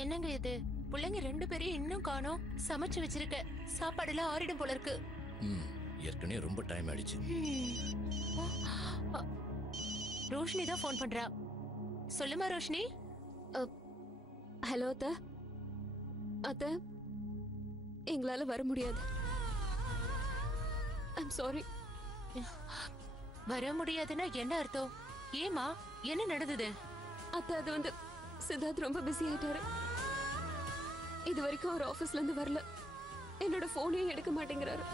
என்னங்க இது? பிள்ளைங்க 2 பேரையும் இன்னும் காணோம். சமைச்சு வச்சிருக்க சாப்பாடுலாம் ஆறிடும் போல இருக்கு. ஏற்கனவே ரொம்ப டைம் ஆயிடுச்சு. ரோஷினி தான் ஃபோன் பண்றா. சொல்லுமா ரோஷினி. ஹலோ அத்தை. அத்தை, எங்களால வர முடியாது. I'm sorry. வர முடியாதுன்னா என்ன அர்த்தம்? ஏமா, என்ன நடந்தது? அத்தை, அது வந்து சித்தார்த் ரொம்ப பிஸி ஆயிட்டாரு. இது வரைக்கும் அவர் ஆபீஸ்ல இருந்து வரல. என்னோட போனையும் எடுக்க மாட்டேங்கிறாரு.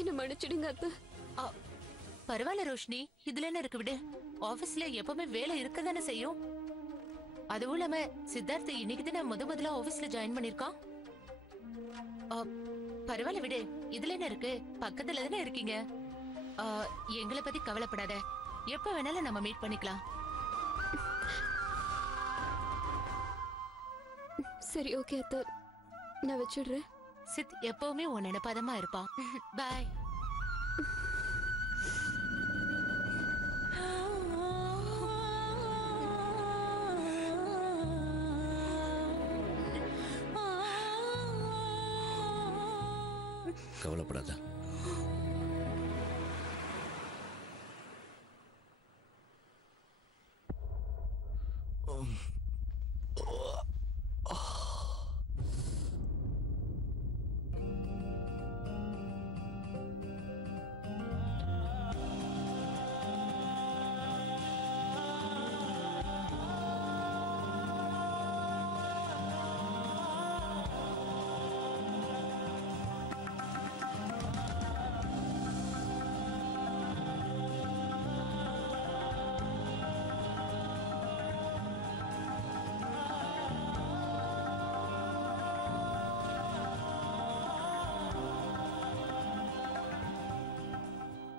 என்ன மன்னிச்சிடுங்க அத்தை. பரவாயில்ல ரோஷினி, இதுல என்ன இருக்கு, விடு. ஆபீஸ்ல எப்பவுமே வேலை இருக்கதானே செய்யும். அதுவும் இல்லாம சித்தார்த் இன்னைக்கு தான் முதல்ல ஆபீஸ்ல ஜாயின் பண்ணிருக்கான். பரவாயில்ல விடு, இதுல என்ன இருக்கு, பக்கத்துல தானே இருக்கீங்க. எங்களை பத்தி கவலைப்படாத, எப்ப வேணாலும் நம்ம மீட் பண்ணிக்கலாம். சரி, ஓகே அத்தை, நான் வச்சிடுறேன். சித் எப்பவுமே உன் நினைப்பாதமா இருப்பான். பாய். கவலைப்படாத.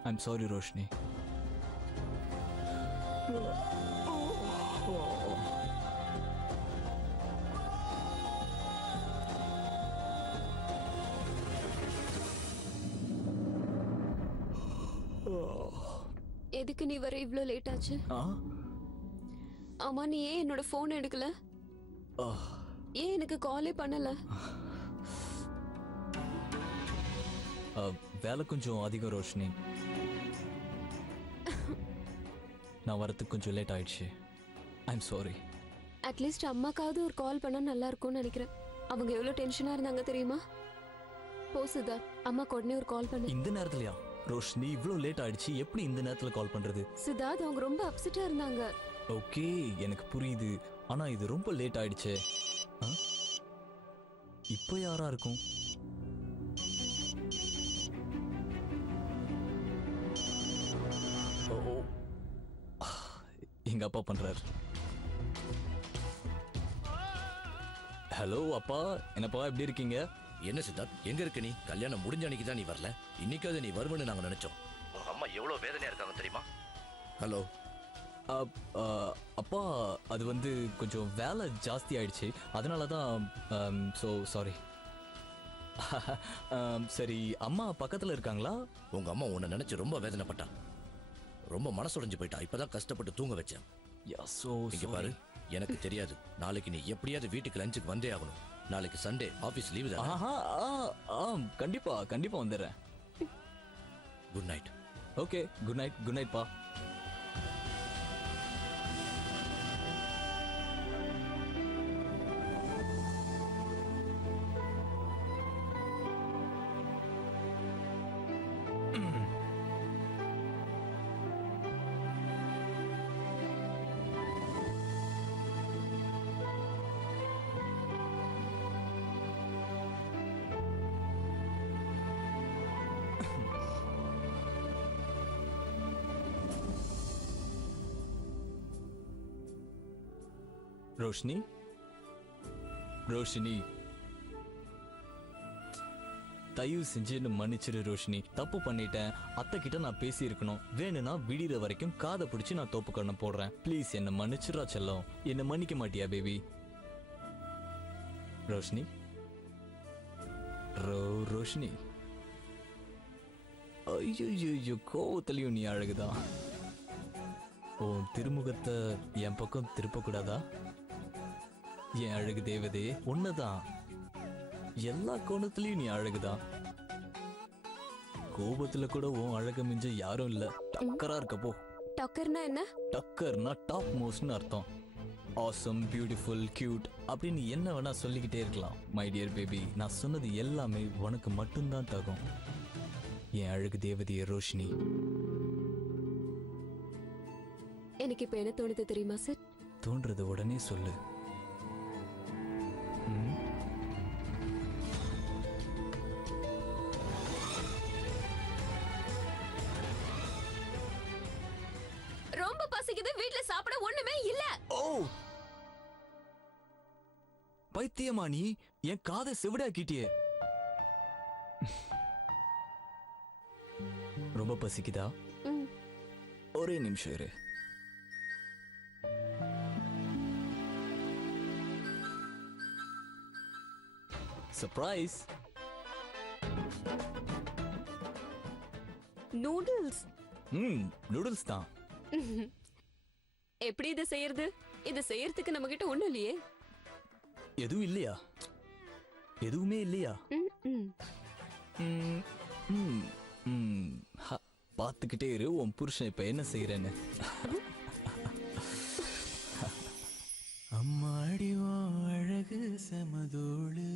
I'm sorry, Roshni. எதுக்கு நீ வர இவ்ளோ லேட் ஆச்சு? ஆமா, நீ ஏன் என்னோட போன் எடுக்கல? ஏன் எனக்கு காலே பண்ணல? வேலை கொஞ்சம் அதிகம் ரோஷினி. நான் வரதுக்கு கொஞ்சம் லேட் ஆயிடுச்சு. I'm sorry. அட்லீஸ்ட் அம்மாக்காவது ஒரு கால் பண்ணா நல்லா இருக்கும்னு நினைக்கிறேன். அவங்க எவ்வளவு டென்ஷனா இருந்தாங்க தெரியுமா? போ சித்தார்த், அம்மா உடனே ஒரு கால் பண்ணு. இந்த நேரத்துலயா ரோஷினி? இவ்ளோ லேட் ஆயிடுச்சு, எப்படி இந்த நேரத்துல கால் பண்றது? சித்தார்த், அவங்க ரொம்ப அப்செட்டா இருந்தாங்க. ஓகே, எனக்கு புரியுது. ஆனா இது ரொம்ப லேட் ஆயிடுச்சு. இப்போ யாரா இருக்கும்? எங்க அப்பா பண்றாரு. ஹலோ அப்பா, என்னப்பா எப்படி இருக்கீங்க? என்ன சித்தார்த், எங்க இருக்க நீ? கல்யாணம் முடிஞ்ச அன்னைக்கு தான் நீ வரல. இன்னைக்காவது நீ வருவன்னு நாங்க நினைச்சோம். உங்க அம்மா எவ்வளவு வேதனையா இருக்காங்க தெரியுமா? ஹலோ அப்பா, அது வந்து கொஞ்சம் வேலை ஜாஸ்தி ஆயிடுச்சு, அதனால தான். So sorry. சரி, அம்மா பக்கத்துல இருக்காங்களா? உங்க அம்மா உன்னை நினைச்சு ரொம்ப வேதனைப்பட்டா, ரொம்ப மனசுடைஞ்சு போயிட்டா. இப்பதான் கஷ்டப்பட்டு தூங்க வச்சேன். இங்க பாரு, எனக்கு தெரியாது, நாளைக்கு நீ எப்படியாவது வீட்டுக்கு லஞ்சுக்கு வந்தே ஆகணும். நாளைக்கு சண்டே, ஆபீஸ் லீவு தான். கண்டிப்பா கண்டிப்பா வந்துடுறேன். Good night. Okay, good night. Good night பா. ரோஷினி, ரோஷினி, தயவு செஞ்சு என்ன மன்னிச்சிரு ரோஷினி. தப்பு பண்ணிட்டேன். அத்தை கிட்ட நான் பேசி இருக்கணும். வேணும்னா விடிற வரைக்கும் காதை பிடிச்சி நான் தோப்பு கண்ண போடுறேன். ப்ளீஸ் என்ன மன்னிச்சிரா செல்லம். என்ன மன்னிக்க மாட்டியா பேபி? ரோஷினி, ரோஷினி, ஐயோ கோவத்திலையும் நீ அழகுதான். உன் திருமுகத்தை என் பக்கம் திருப்பக்கூடாதா? என் அழகு தேவதே, ஒன்னதான். எல்லா கோணத்திலயும் நீ அழகுதான். கோபத்துல கூட உன் அழக மிஞ்ச யாரும் இல்ல. டக்கரா இருக்கப்போ. டக்கர்னா என்ன? டக்கர்னா டாப் மோஸ்ட்னு அர்த்தம். ஆசம், பியூட்டிஃபுல், கியூட் அப்படின்னு என்ன வேணா சொல்லிக்கிட்டே இருக்கலாம். மை டியர் பேபி, நான் சொன்னது எல்லாமே உனக்கு மட்டும்தான் தகும். என் அழகு தேவதைய ரோஷினி. எனக்கு இப்ப என்ன தோணுது தெரியுமா சார்? தோன்றது உடனே சொல்லு. ரொம்ப பசிக்குது, வீட்ல சாப்பிட ஒண்ணுமே இல்ல. ஓ பைத்தியமா நீ? என் காதை செவிடாக்கிட்டியே. ரொம்ப பசிக்குதா? ஒரே நிமிஷம் இரு. சர்ப்ரைஸ். நூடுல்ஸ். நூடுல்ஸ் தான். எப்படி இதை செய்யறது? இதை செய்யறதுக்கு நம்ம கிட்ட ஒண்ணும் இல்லையே. எதுவும் இல்லையா? எதுவுமே இல்லையா? பார்த்துக்கிட்டே இரு உன் புருஷன் இப்ப என்ன செய்யறேன்னு. அம்மாடி அழகு சமதோடு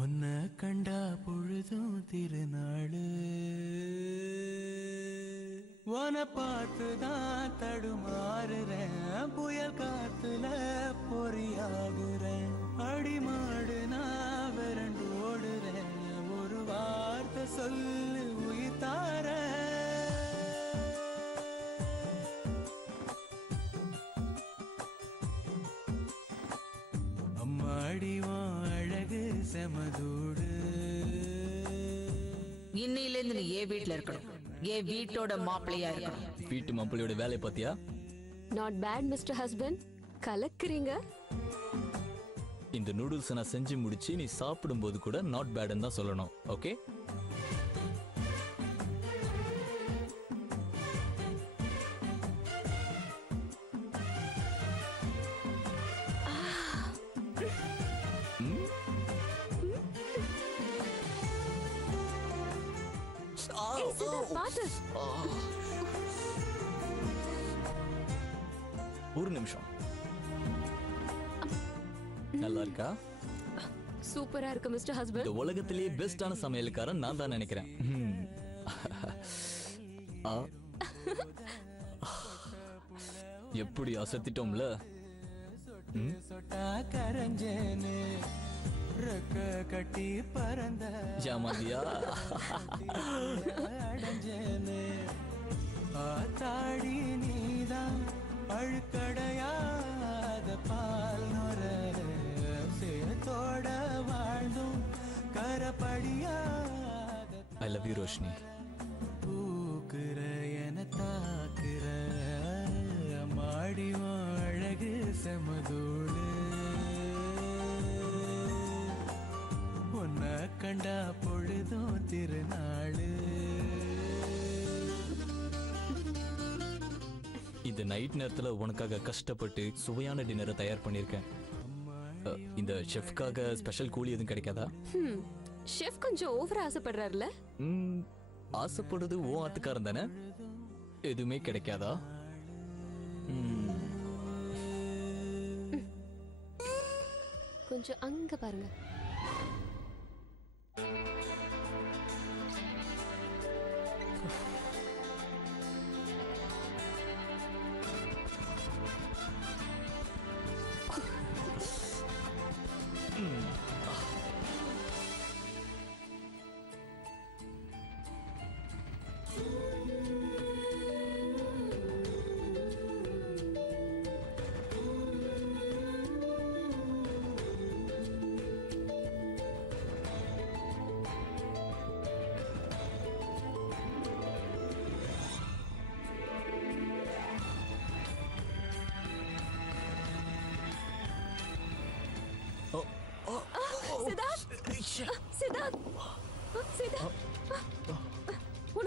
ஒன்ன கண்டா பொழுதும் திருநாளு உன பார்த்துதான் தடுமாறுறேன் புயல் காத்துல பொறியாகுறேன் அடிமாடு நான் விரண்டு ஓடுறேன் ஒரு வார்த்தை சொல்லு உயிர் தார அழகு செமதோடு இன்னையிலேருந்து நீ ஏன் வீட்டுல இருக்கணும், ஏன் வீட்டோட மாப்பிள்ளையா இருக்கணும். வீட்டு மாப்பிள்ளையோட வேலையை பாத்தியா? நாட் பேட் மிஸ்டர் ஹஸ்பண்ட், கலக்குறீங்க. இந்த நூடுல்ஸ் நான் செஞ்சு முடிச்சு நீ சாப்பிடும் போது கூட நாட் பேட்னு தான் சொல்லணும். ஓகே? ஒரு நிமிஷம். நல்லா இருக்கா? சூப்பரா இருக்கு மிஸ்டர் ஹஸ்பண்ட். இந்த உலகத்திலேயே பெஸ்டான சமையல்காரன் நான் தான் நினைக்கிறேன். எப்படி அசத்திட்டோம்ல. கட்டி பறந்த ஜாமாதியா தாடி நீதான் அழுக்கடையாத பால் நொர சேத்தோட வாழ்ந்தும் கரப்படியாத ஐ லவ் யூ ரோஷினி. பூக்குற என தாக்குற மாடி அழகு செமதோடு உன்ன கண்டா பொழுதும் திருநாளு. இந்த நைட் நேரத்துல உனக்காக கஷ்டப்பட்டு சுவையான டின்னரை தயார் பண்ணிருக்கேன். இந்த ஷெஃப்காக ஸ்பெஷல் கூலி எதுவும் கிடைக்காதா? ஷெஃப் கொஞ்சம் ஓவரா ஆசைப்படுறாருல. ஆசைப்படுறது ஓ ஆத்துக்காரன் தானே, எதுவுமே கிடைக்காதா? கொஞ்சம் அங்க பாருங்க.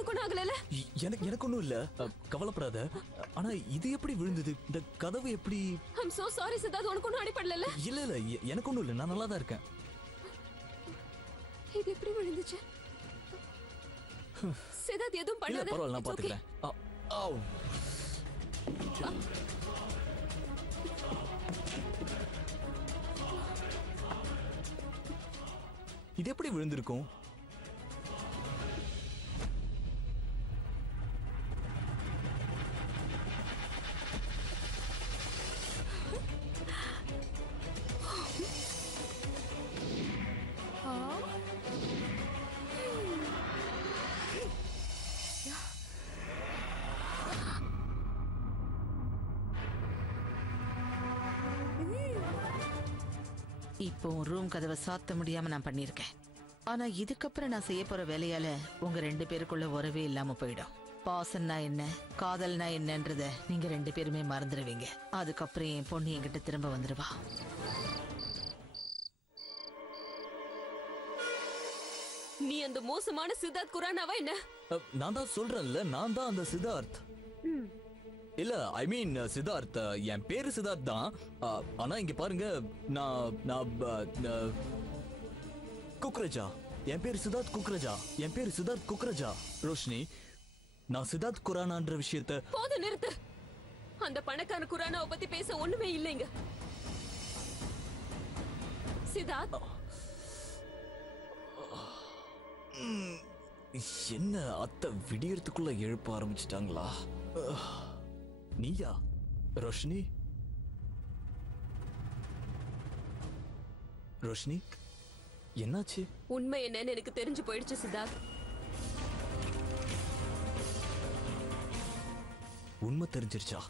உனக்கு ஒன்றும் ஆகல? எனக்கு ஒன்றும் இல்ல, கவலைப்படாத. ஆனா இது எப்படி விழுந்தது? இந்த கதவு எப்படி? ஐம் சோ சாரி சித்தார்த், உனக்கு ஒன்றும் அடிபடல? இல்ல இல்ல, எனக்கு ஒன்றும் இல்ல, நான் நல்லா தான் இருக்கேன். இது எப்படி விழுந்துச்சு? சித்தார்த் எதுவும் இல்ல பண்ணாத. பரவாயில்ல, நான் பாத்துக்கிறேன். இது எப்படி விழுந்திருக்கும்? இப்போ ரூம் கதவை சாத்த முடியாம நான் பண்ணிருக்கேன். ஆனா இதுக்கப்புறம் நான் செய்ய போற வேலையால உங்க 2 பேருக்குள்ள உறவே இல்லாம போயிடும். பாசம்னா என்ன, காதல்னா என்னன்றத நீங்க 2 பேருமே மறந்துடுவீங்க. அதுக்கப்புறம் என் பொண்ணு என்கிட்ட திரும்ப வந்துடுவா. நீ அந்த மோசமான சித்தார்த் குரானாவா என்ன? நான் தான் சொல்றேன்ல, நான் தான் அந்த சித்தார்த். இல்ல, ஐ மீன் சித்தார்த், என் பேரு சித்தார்த் தான். ஆனா இங்க பாருங்க, நான் குக்ரஜா. என் பேரு சித்தார்த் குக்ரஜா. என் பேரு சித்தார்த் குக்ரஜா. ரோஷினி, நான் சித்தார்த் குரானான்ற விஷயத்த போது நிறுத்து. அந்த பணக்கார குரானாவை பத்தி பேச ஒண்ணுமே இல்லைங்க. சித்தார்த், என்ன அத்தை விடியறதுக்குள்ள எழுப்ப ஆரம்பிச்சிட்டாங்களா? நீயா ரோஷினி? ரோஷினி, என்னாச்சு? உண்மை என்னன்னு எனக்கு தெரிஞ்சு போயிடுச்சு சித்தார்த். உண்மை தெரிஞ்சிருச்சா?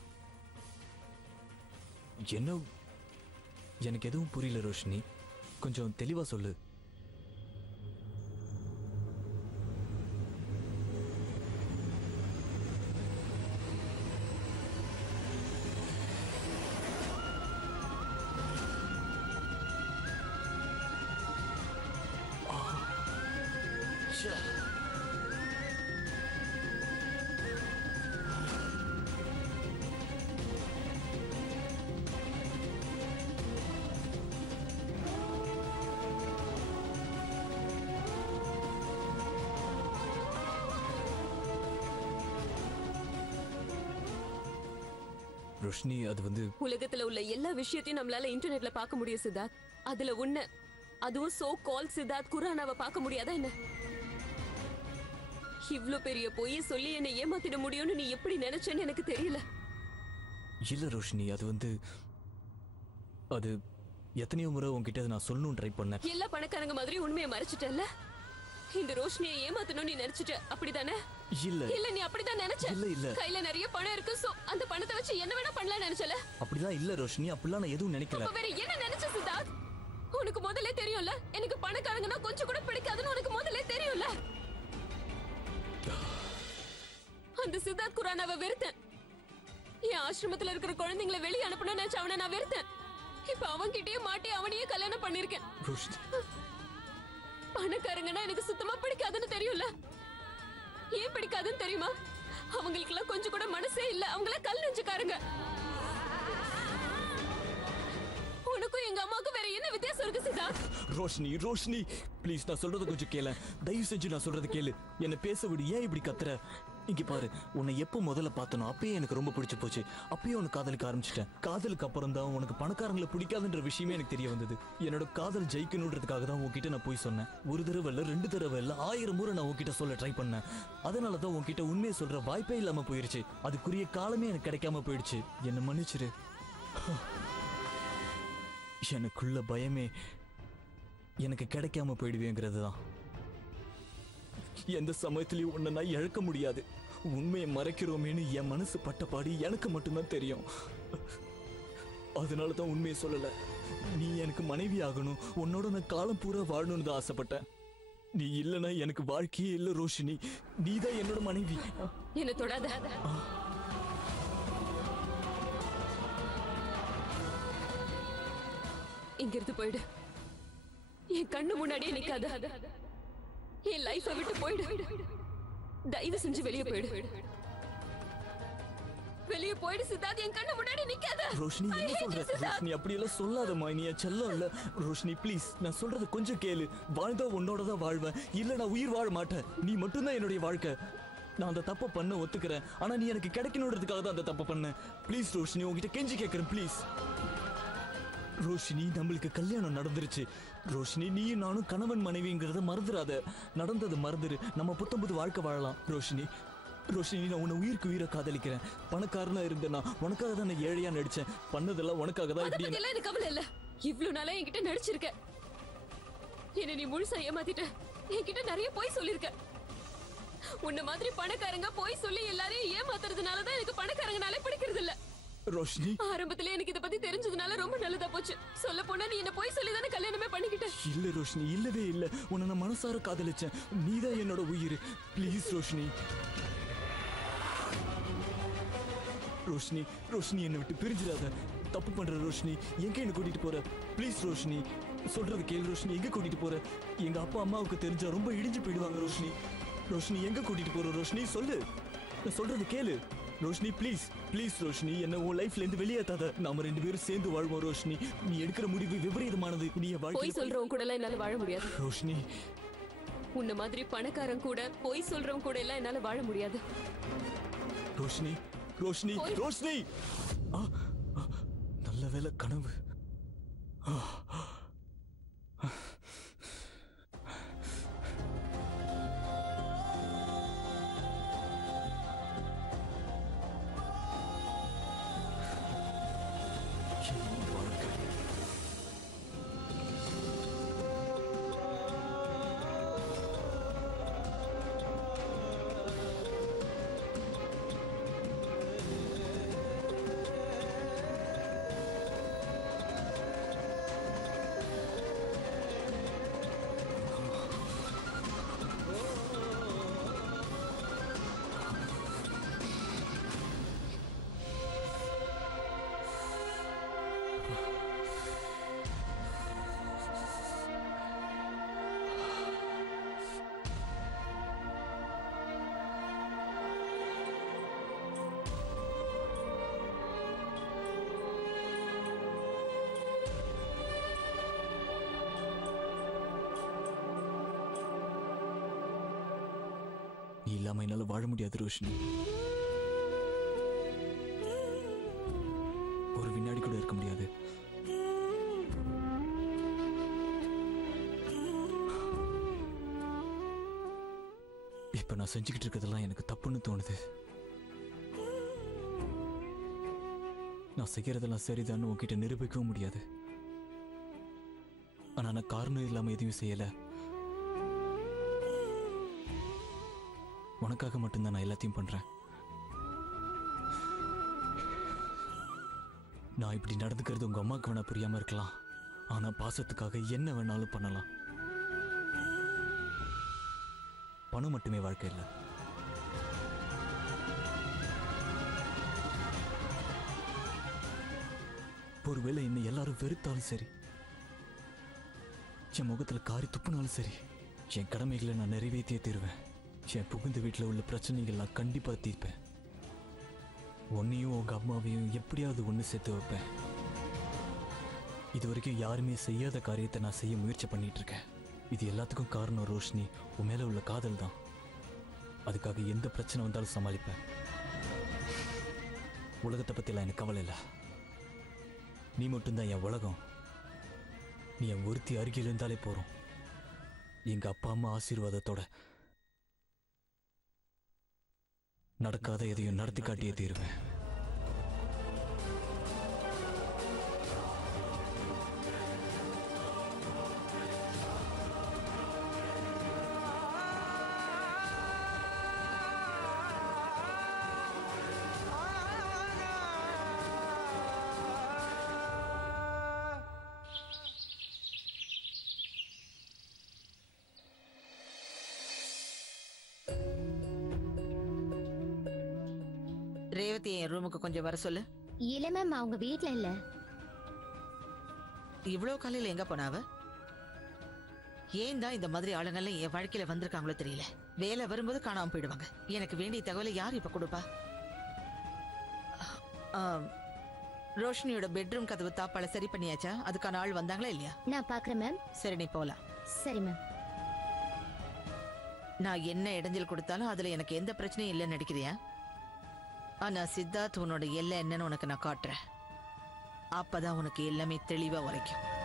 என்ன? எனக்கு எதுவும் புரியல ரோஷினி, கொஞ்சம் தெளிவா சொல்லு. ரோஷினி, அது வந்து உலகத்துல உள்ள எல்லா விஷயத்தையும் நம்மளால இன்டர்நெட்ல பார்க்க முடியும் சித்தார்த். அதுல உன்ன, அதுவும் சோ கால் சித்தார்த் குரானாவை பார்க்க முடியாதா என்ன? இவ்ளோ பெரிய பொய் சொல்லி என்னை ஏமாத்திட முடியும்னு நீ எப்படி நினைச்சேன்னு எனக்கு தெரியல. இல்ல ரோஷினி, அது வந்து அது எத்தனையோ முறை உன்கிட்ட நான் சொல்லணும்னு ட்ரை பண்ணேன். எல்லா பணக்காரங்க மாதிரி உண்மையை மறைச்சிட்டல்ல. இந்த ரோஷினியை ஏமாத்தணும்னு நீ நினைச்சிட்ட, அப்படிதானே? இல்ல இல்ல, நீ அப்படிதான் நினைச்ச. இல்ல இல்ல, கையில நிறைய பணம் இருக்கு, சோ அந்த பணத்தை வச்சு என்ன வேணா பண்ணலாம் நினைச்சல. அப்படிலாம் இல்ல ரோஷினி, அப்படிலாம் நான் எதுவும் நினைக்கல. அப்ப வேற என்ன நினைச்ச சித்தார்த்? உனக்கு முதல்ல தெரியும்ல எனக்கு பணக்காரங்கன்னா கொஞ்சம் கூட பிடிக்காதுன்னு உனக்கு முதல்ல தெரியும்ல. அந்த சித்தார்த் குரானாவை வெறுத்தேன். என் ஆசிரமத்துல இருக்கிற குழந்தைங்களை வெளியே அனுப்பணும்னு நினைச்ச அவனை நான் வெறுத்தேன். இப்ப அவன்கிட்டயே மாட்டி அவனையே கல்யாணம் பண்ணிருக்கேன். பணக்காரங்கன்னா எனக்கு சுத்தமா பிடிக்காதுன்னு தெரியும்ல. ஏன் பிடிக்காதுன்னு தெரியுமா? அவங்களுக்கு எல்லாம் கொஞ்சம் கூட மனசே இல்ல. அவங்கள கல் நெஞ்சுக்காரங்க. உனக்கும் எங்க அம்மாவுக்கும் வேற என்ன வித்தியாசம் இருக்கு சித்தார்த்? ரோஷினி ரோஷினி ப்ளீஸ், நான் சொல்றத கொஞ்சம் கேளு. தயவு செஞ்சு நான் சொல்றத கேளு. என்ன பேச விடு. ஏன் இப்படி கத்துற? இங்க பாரு, உன்னை எப்போ முதல்ல பார்த்தனோ அப்பயே எனக்கு ரொம்ப பிடிச்சு போச்சு. அப்பயே உனக்கு காதலிக்க ஆரம்பிச்சிட்டேன். காதலுக்கு அப்புறம் தான் உனக்கு பணக்காரங்களை பிடிக்காதுன்ற விஷயமே எனக்கு தெரிய வந்தது. என்னோட காதல் ஜெயிக்கணுன்றதுக்காக தான் உன்கிட்ட நான் போய் சொன்னேன். ஒரு தடவை இல்ல, 2 தடவை இல்ல, 1000 முறை நான் உன்கிட்ட சொல்ல ட்ரை பண்ணேன். அதனால தான் உன்கிட்ட உண்மையை சொல்ற வாய்ப்பே இல்லாம போயிருச்சு. அதுக்குரிய காலமே எனக்கு கிடைக்காம போயிடுச்சு. என்ன மன்னிச்சிரு. எனக்குள்ள பயமே எனக்கு கிடைக்காம போயிடுவேங்கிறது தான். எந்த சமயத்திலையும் உன்னை நான் இழக்க முடியாது. உண்மையை மறைக்கிறோமேனு என் மனசு பட்டபாடி எனக்கு மட்டும்தான் தெரியும். அதனால தான் உண்மையை சொல்லல. நீ எனக்கு மனைவி ஆகணும், உன்னோட நான் காலம் பூரா வாழணும்னு தான் ஆசைப்பட்டேன். நீ இல்லைன்னா எனக்கு வாழ்க்கையே இல்லை ரோஷினி. நீ தான் என்னோட மனைவி. என்ன தொடாத. இங்கிருந்து போயிடு. என் கண்ணு முன்னாடியே நிக்காத. என் லைஃபை விட்டு போயிடு. தயவு செஞ்சு வெளியே போயிடு. வெளியே போயிடு சித்தார்த், என் கண்ணு முன்னாடி நிக்காத. ரோஷினி என்ன சொல்ற? ரோஷினி அப்படி எல்லாம் சொல்லாதம்மா, நீ என் செல்லம் இல்ல. ரோஷினி ப்ளீஸ், நான் சொல்றது கொஞ்சம் கேளு. வாழ்ந்தா உன்னோட தான் வாழ்வேன், இல்ல நான் உயிர் வாழ மாட்டேன். நீ மட்டும்தான் என்னுடைய வாழ்க்கை. நான் அந்த தப்பை பண்ண ஒத்துக்கிறேன், ஆனா நீ எனக்கு கிடைக்கணுன்றதுக்காக தான் அந்த தப்பை பண்ணேன். ப்ளீஸ் ரோஷினி, உங்ககிட்ட கெஞ்சி கேட்கறேன் ப்ளீஸ். ரோஷினி, நம்மளுக்கு கல்யாணம் நடந்துருச்சு. ரோஷினி, நீயும் நானும் கணவன் மனைவிங்கிறத மறந்துடாத. நடந்தது மறந்துரு, நம்ம புத்தம்புது வாழ்க்கை வாழலாம். ரோஷினி ரோஷினி, நான் உன்னை உயிருக்கு உயிரை காதலிக்கிறேன். பணக்காரனா இருந்தேன்னா உனக்காக தான் நான் ஏழையா நடிச்சேன். பண்ணதெல்லாம் உனக்காக தான். இப்படி எனக்கு கவலை இல்ல. இவ்வளவு நாளா என்கிட்ட நடிச்சிருக்க, என்ன நீ முழுசா ஏமாத்திட்ட. என்கிட்ட நிறைய போய் சொல்லிருக்க. உன்ன மாதிரி பணக்காரங்க போய் சொல்லி எல்லாரையும் ஏமாத்துறதுனாலதான் எனக்கு பணக்காரங்கனாலே பிடிக்கிறது இல்ல. ரோஷினி, ஆரம்பத்திலே எனக்கு இத பத்தி தெரிஞ்சதுனால ரொம்ப நல்லதா போச்சு. சொல்ல போனா நீ என்ன போய் சொல்லி தானே கல்யாணமே பண்ணிக்கிட்ட. இல்ல ரோஷினி, இல்லவே இல்ல. உன்னை நான் மனசார காதலிச்சேன். நீதான் என்னோட உயிர். ப்ளீஸ் ரோஷினி. ரோஷினி ரோஷினி, என்னை விட்டு பிரிஞ்சிடாத. தப்பு பண்ற ரோஷினி. எங்க என்ன கூட்டிட்டு போற? ப்ளீஸ் ரோஷினி, சொல்றது கேளு ரோஷினி. எங்க கூட்டிட்டு போற? எங்க அப்பா அம்மாவுக்கு தெரிஞ்சா ரொம்ப இடிஞ்சு போயிடுவாங்க ரோஷினி. ரோஷினி, எங்க கூட்டிட்டு போற ரோஷினி? சொல்லு, நான் சொல்றது கேளு ரோஷினி. ப்ளீஸ் ப்ளீஸ் ரோஷினி, என்ன உன் லைஃப்ல இருந்து வெளியேத்தாத. நாம ரெண்டு பேரும் சேர்ந்து வாழ்வோம் ரோஷினி. நீ எடுக்கிற முடிவு விபரீதமானது. நீ போய் சொல்றவங்க கூட எல்லாம் என்னால வாழ முடியாது ரோஷினி. உன்ன மாதிரி பணக்காரன் கூட போய் சொல்றவங்க கூட எல்லாம் என்னால வாழ முடியாது. ரோஷினி ரோஷினி ரோஷினி. நல்ல வேளை கனவு. நீ இல்லாம என்னால வாழ முடியாது ரோஷினி. ஒரு வினாடி கூட இருக்க முடியாது. இப்ப நான் செஞ்சுக்கிட்டு இருக்கிறதெல்லாம் எனக்கு தப்புன்னு தோணுது. நான் செய்யறதெல்லாம் சரிதான்னு உன்கிட்ட நிரூபிக்கவும் முடியாது. ஆனா நான் காரணம் இல்லாம எதையும் செய்யல. உனக்காக மட்டும்தான் நான் எல்லாத்தையும் பண்றேன். நான் இப்படி நடந்துக்கிறது உங்க அம்மாவுக்கு வேணா புரியாம இருக்கலாம், ஆனா பாசத்துக்காக என்ன வேணாலும் பண்ணலாம். பணம் மட்டுமே வாழ்க்கை இல்லை. ஒருவேளை என்னை எல்லாரும் வெறுத்தாலும் சரி, என் முகத்துல காரி துப்புனாலும் சரி, என் கடமைகளை நான் நிறைவேற்றியே தீருவேன். என் புகுந்த வீட்டில் உள்ள பிரச்சனைகள் நான் கண்டிப்பா தீர்ப்பேன். உன்னையும் உங்க அம்மாவையும் எப்படியாவது ஒன்று சேர்த்து வைப்பேன். இது வரைக்கும் யாருமே செய்யாத காரியத்தை நான் செய்ய முயற்சி பண்ணிட்டு இருக்கேன். இது எல்லாத்துக்கும் காரணம் ரோஷினி, உன் மேல உள்ள காதல் தான். அதுக்காக எந்த பிரச்சனை வந்தாலும் சமாளிப்பேன். உலகத்தை பத்திலாம் எனக்கு கவலை இல்லை. நீ மட்டும்தான் என் உலகம். நீ என் ஒருத்தி அருகில் இருந்தாலே போறோம். எங்க அப்பா அம்மா ஆசீர்வாதத்தோட நடக்காத எதையும் நடத்தி காட்டியே தீருவேன். ரேவதி என் ரூமுக்கு கொஞ்சம் வர சொல்லு. இல்ல மேம், அவங்க வீட்ல இல்ல. இவ்வளவு காலையில எங்க போனாவ? ஏன் தான் இந்த மாதிரி ஆளுங்கெல்லாம் என் வாழ்க்கையில வந்திருக்காங்களோ தெரியல. வேலை வரும்போது காணாம போயிடுவாங்க. எனக்கு வேண்டிய தகவலை யார் இப்ப கொடுப்பா? ரோஷினியோட பெட்ரூம் கதவு தாப்பால சரி பண்ணியாச்சா? அதுக்கான ஆள் வந்தாங்களா இல்லையா? நான் பாக்குறேன் மேம். சரி, நீ போலாம். சரி மேம். நான் என்ன இடைஞ்சல் கொடுத்தாலும் அதுல எனக்கு எந்த பிரச்சனையும் இல்லைன்னு நடிக்கிறியா? ஆனா சித்தார்த் உன்னோட எல்லை என்னன்னு உனக்கு நான் காட்டுறேன். அப்பதான் உனக்கு எல்லாமே தெளிவா உரைக்கும்.